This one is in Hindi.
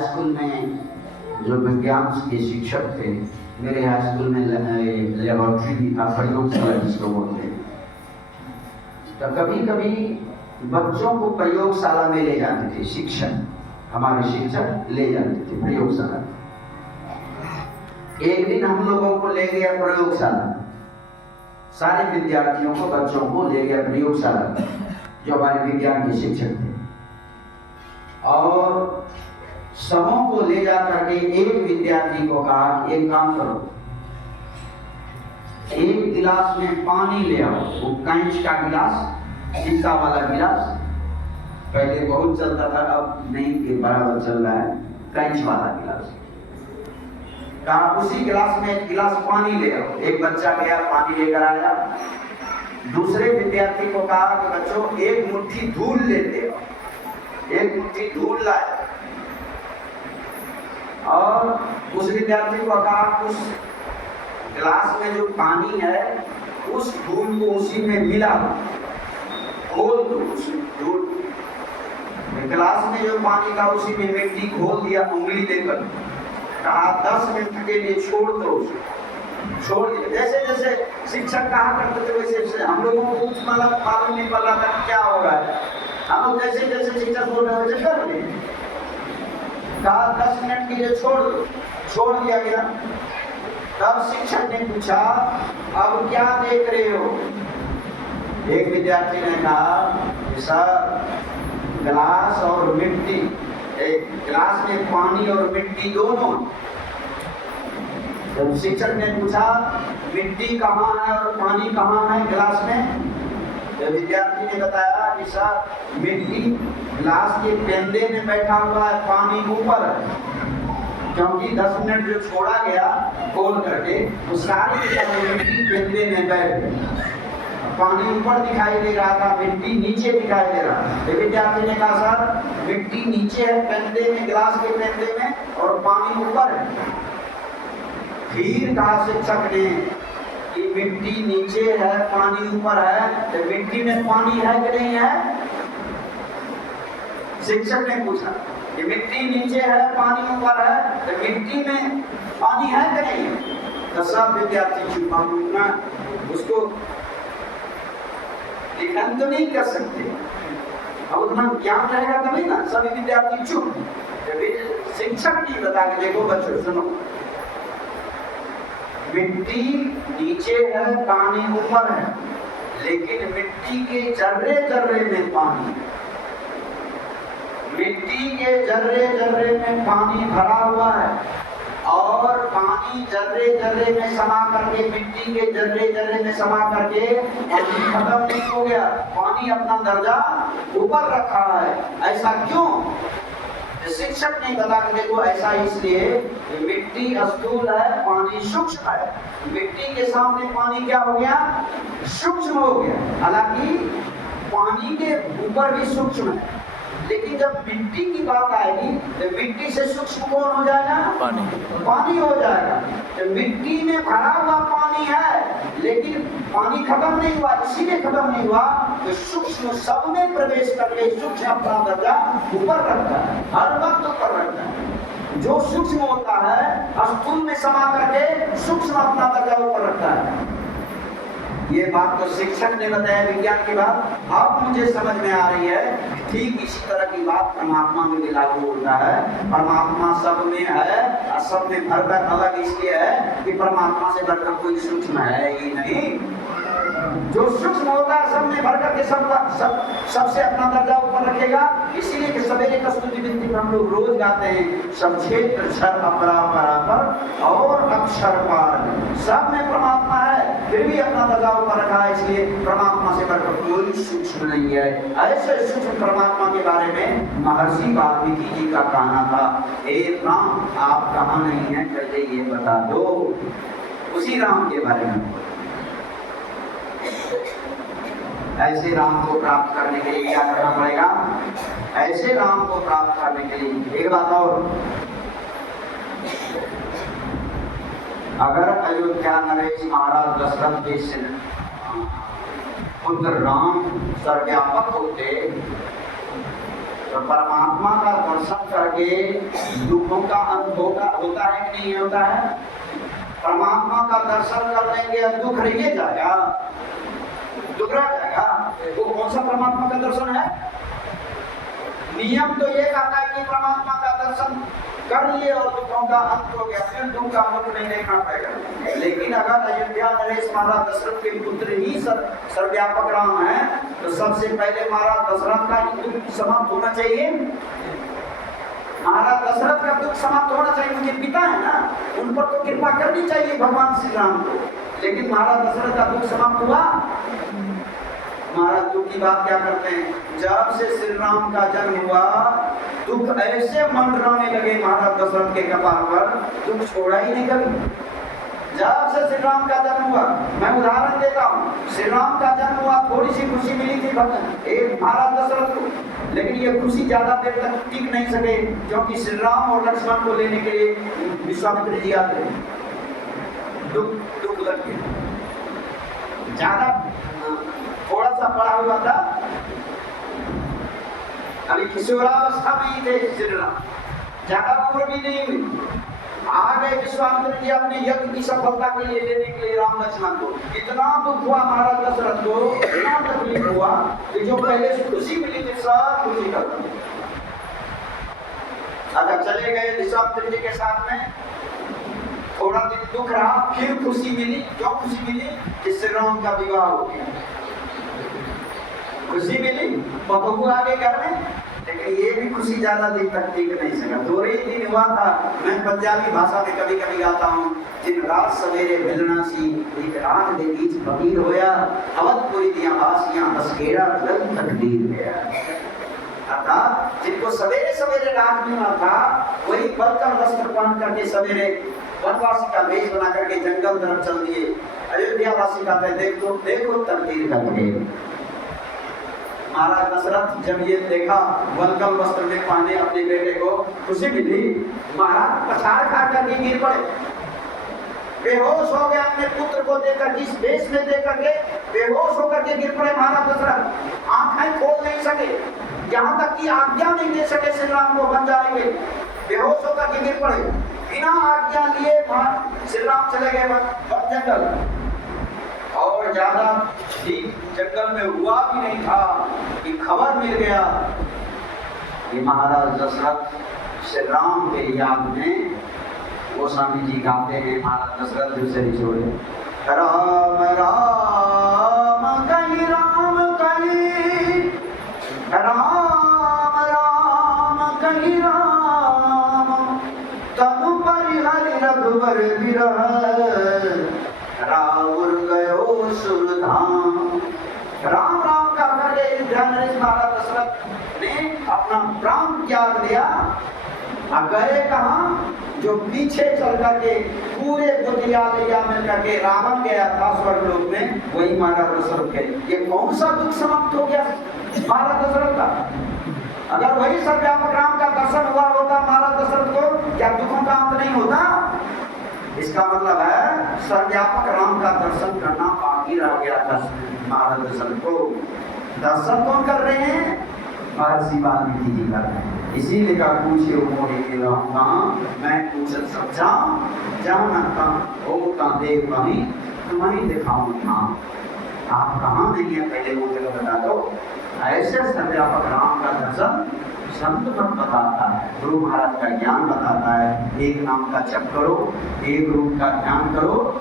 हाई स्कूल में जो विज्ञान के शिक्षक थे, मेरे हाई स्कूल में लेबोरेटरी भी था, प्रयोगशाला जिसको बोलते हैं। तो कभी कभी बच्चों को प्रयोगशाला में ले जाते थे शिक्षक, हमारे शिक्षक ले जाते थे प्रयोगशाला। एक दिन हम लोगों को ले गया प्रयोगशाला, सारे विद्यार्थियों को, बच्चों को ले गया प्रयोगशाला, जो हमारे विज्ञान के शिक्षक थे। और सबों को ले जाकर के एक विद्यार्थी को कहा, एक काम करो, एक गिलास में पानी ले आओ। वो कांच का गिलास, शीशा वाला गिलास, पहले बहुत चलता था, अब नहीं के बराबर चल रहा है, कांच वाला गिलास। कहा उसी गिलास में एक गिलास पानी ले आओ। एक बच्चा गया, पानी लेकर आया। दूसरे विद्यार्थी को कहा कि बच्चों एक मुट्ठी धूल लेते आओ, एक मुट्ठी धूल लाए। और उस विद्यार्थी को कहा उस गिलास में जो पानी है उस धूल को उसी में मिला दो, खोल दो उस धूल। गिलास में जो पानी था उसी में मिट्टी घोल दिया उंगली देकर। कहा 10 मिनट के लिए छोड़ दो, छोड़ दिया। जैसे जैसे शिक्षक कहा करते थे वैसे वैसे हम लोगों को कुछ मालूम नहीं पड़ रहा था क्या हो रहा है। हम लोग जैसे जैसे शिक्षक बोल रहे वैसे कर रहे। कहा 10 मिनट के लिए छोड़ दो, छोड़ दिया गया। तब शिक्षक ने पूछा अब क्या देख रहे हो? एक विद्यार्थी ने कहा सर गिलास और मिट्टी, एक गिलास में पानी और मिट्टी दोनों। जब शिक्षक ने पूछा मिट्टी कहाँ है और पानी कहाँ है गिलास में, तो विद्यार्थी ने बताया कि सर मिट्टी गिलास के पेंदे में बैठा हुआ है, पानी ऊपर है। क्योंकि 10 मिनट जो छोड़ा गया खोल करके वो सारी मिट्टी पेंदे में बैठ गई, पानी ऊपर दिखाई दे रहा था, मिट्टी नीचे दिखाई दे रहा था। विद्यार्थी ने कहा सर मिट्टी नीचे है पेंदे में, गिलास के पेंदे में, और पानी ऊपर है। फिर कहा शिक्षक ने कि मिट्टी नीचे है पानी ऊपर है, तो मिट्टी में पानी है कि नहीं है? शिक्षक ने पूछा कि मिट्टी नीचे है पानी ऊपर है, तो मिट्टी में पानी है कि नहीं? तो सब विद्यार्थी चुप, उसको लिखन तो नहीं कर सकते, अब उतना ज्ञान रहेगा तभी ना। सभी विद्यार्थी चुप। शिक्षक ने बता के देखो बच्चों सुनो, मिट्टी नीचे है पानी ऊपर है, लेकिन मिट्टी के जर्रे जर्रे में पानी, मिट्टी के जर्रे जर्रे में पानी भरा हुआ है, और पानी जर्रे जर्रे में समा करके, मिट्टी के जर्रे जर्रे में समा करके पानी खत्म नहीं हो गया, पानी अपना दर्जा ऊपर रखा है। ऐसा क्यों? शिक्षक ने बता के देखो ऐसा इसलिए मिट्टी स्थूल है, पानी सूक्ष्म है। मिट्टी के सामने पानी क्या हो गया? सूक्ष्म हो गया। हालांकि पानी के ऊपर भी सूक्ष्म है, लेकिन जब मिट्टी की बात आएगी तो मिट्टी से सूक्ष्म कौन हो जाएगा? पानी, पानी हो जाएगा। तो मिट्टी में भरा हुआ पानी है, लेकिन पानी खत्म नहीं हुआ। इसीलिए खत्म नहीं हुआ तो सूक्ष्म सब में प्रवेश करके सूक्ष्म अपना दर्जा ऊपर रखता है, हर वक्त ऊपर रखता है। जो सूक्ष्म होता है स्थूल में समा करके सूक्ष्म अपना दर्जा ऊपर रखता है। ये बात तो शिक्षक ने बताया विज्ञान की बात, अब मुझे समझ में आ रही है। ठीक इसी तरह की बात परमात्मा में भी लागू होता है। परमात्मा सब में है, सब में भरकर अलग इसलिए है कि परमात्मा से बढ़कर कोई सूक्ष्म है ही नहीं। जो सूक्ष्म होता है सब में भरकर के सबसे अपना दर्जा ऊपर रखेगा। इसीलिए कि सवेरे का स्तुति विनती हम लोग रोज गाते हैं, सब क्षेत्र क्षर अपरापर और अक्षर पार, सब में परमात्मा है, फिर भी अपना दर्जा ऊपर रखा है। इसलिए परमात्मा से बढ़कर कोई सूक्ष्म नहीं है। ऐसे सूक्ष्म परमात्मा के बारे में महर्षि वाल्मीकि जी का कहना था, हे राम आप कहाँ नहीं है, पहले ये बता दो। उसी राम के बारे में ऐसे राम को प्राप्त करने के लिए क्या करना पड़ेगा? ऐसे राम को प्राप्त करने के लिए एक बात और, अगर अयोध्या नरेश महाराज दशरथ जैसे पुत्र राम सर्वव्यापक होते तो परमात्मा का दर्शन करके दुखों का अंत होता है कि नहीं होता है? परमात्मा का दर्शन करने के दुख रह जाएगा, दुख रह जाएगा। वो कौन सा परमात्मा का दर्शन है? नियम तो ये कहता है कि परमात्मा का दर्शन कर लिए और दुखों का अंत हो गया, फिर दुख का मुख नहीं देखना पड़ेगा। लेकिन अगर अयोध्या नरेश महाराज दशरथ के पुत्र ही सर्वव्यापक राम है, तो सबसे पहले महाराज दशरथ का ही दुख समाप्त होना चाहिए। महाराज दशरथ का दुख समाप्त होना चाहिए, उनके पिता है ना, उन पर तो कृपा करनी चाहिए भगवान श्री राम को। लेकिन महाराज दशरथ का दुख समाप्त हुआ। महाराज दुख की बात क्या करते हैं? जब से श्री राम का जन्म हुआ, दुख ऐसे मंडराने लगे महाराज दशरथ के कपाल पर, दुख छोड़ा ही नहीं कभी। जब से श्री राम का जन्म हुआ, मैं उदाहरण देता हूँ, श्री राम का जन्म हुआ, थोड़ी सी खुशी मिली थी एक महाराज दशरथ को, लेकिन ये खुशी ज्यादा देर तक टिक नहीं सके, क्योंकि श्री राम और लक्ष्मण को लेने के लिए विश्वामित्र जी आते, दुख लग गया। ज्यादा थोड़ा सा पड़ा हुआ था, अभी किशोरावस्था में ही थे श्री राम, ज्यादा उम्र भी नहीं हुई। आ गए विश्वामित्र जी अपने यज्ञ की सफलता के लिए लेने के लिए राम लक्ष्मण को। इतना दुख हुआ महाराज दशरथ को, इतना तकलीफ हुआ कि जो पहले से खुशी मिली थी सब खुशी कर दी। अगर चले गए विश्वामित्र जी के साथ में, थोड़ा दिन दुख रहा, फिर खुशी मिली। क्यों खुशी मिली? कि श्री राम का विवाह हो गया, खुशी मिली। बहू आ गए घर में, लेकिन ये भी खुशी ज्यादा दिन तक टिक नहीं सका। थोड़े ही दिन हुआ था। मैं पंजाबी भाषा में कभी कभी गाता हूँ, जिन रात सवेरे मिलना सी एक रात दे बीच फकीर होया, अवधपुरी दियां बासियां बसकेरा गल तकदीर गया। अर्थात जिनको सवेरे सवेरे रात मिलना था, वही बदतर वस्त्र पहन करके सवेरे वनवासी का वेश बना करके जंगल तरफ चल दिए। अयोध्या वासी कहते हैं देखो देखो तकदीर का खेल। महाराज दशरथ जब ये देखा वनकल वस्त्र में पहने अपने बेटे को, खुशी मिली। महाराज पछाड़ खा करके गिर पड़े, बेहोश हो गए। अपने पुत्र को देखकर, जिस वेश में देख करके बेहोश होकर के गिर पड़े महाराज दशरथ। आंखें खोल नहीं सके, यहाँ तक कि आज्ञा नहीं दे सके श्री राम को बन जाने के। बेहोश होकर के गिर पड़े, बिना आज्ञा लिए श्री राम चले गए वन जंगल। और ज्यादा जंगल में हुआ भी नहीं था कि खबर मिल गया कि महाराज दशरथ श्री राम के याद में, गोस्वामी जी गाते हैं, महाराज दशरथ दूसरे छोड़े राम राम कहीं राम कहीं, राम राम कहीं राम, तनु परिहरि रघुवर विरह, राउर गयो सुरधाम। राम राम का करके महाराज दशरथ ने अपना प्राण त्याग दिया। गए कहाँ? जो पीछे चल करके पूरे दुनिया मिल करके रावण गया था स्वर्गलोक में, वही महाराज दशरथ के। ये कौन सा दुख समाप्त हो गया महाराज दशरथ का? अगर वही सर्वव्यापक राम का दर्शन हुआ होता महाराज दशरथ को, क्या दुखों का अंत नहीं होता? इसका मतलब है सर्वव्यापक राम का दर्शन करना बाकी रह गया था महाराज दशरथ को। दर्शन कौन कर रहे हैं? महर्षि वाल्मीकि जी कर रहे हैं। इसीलिए का पूछे मोहि के राम कहाँ, मैं पूछत समझा, जानता हो का देव कहीं, तुम्हें दिखाऊं कहाँ। आप कहाँ नहीं है पहले वो जगह बता दो। ऐसे सर्वव्यापक राम का दर्शन संत मत बताता है, गुरु महाराज का ज्ञान बताता है। एक नाम का जप करो, एक रूप का ध्यान करो,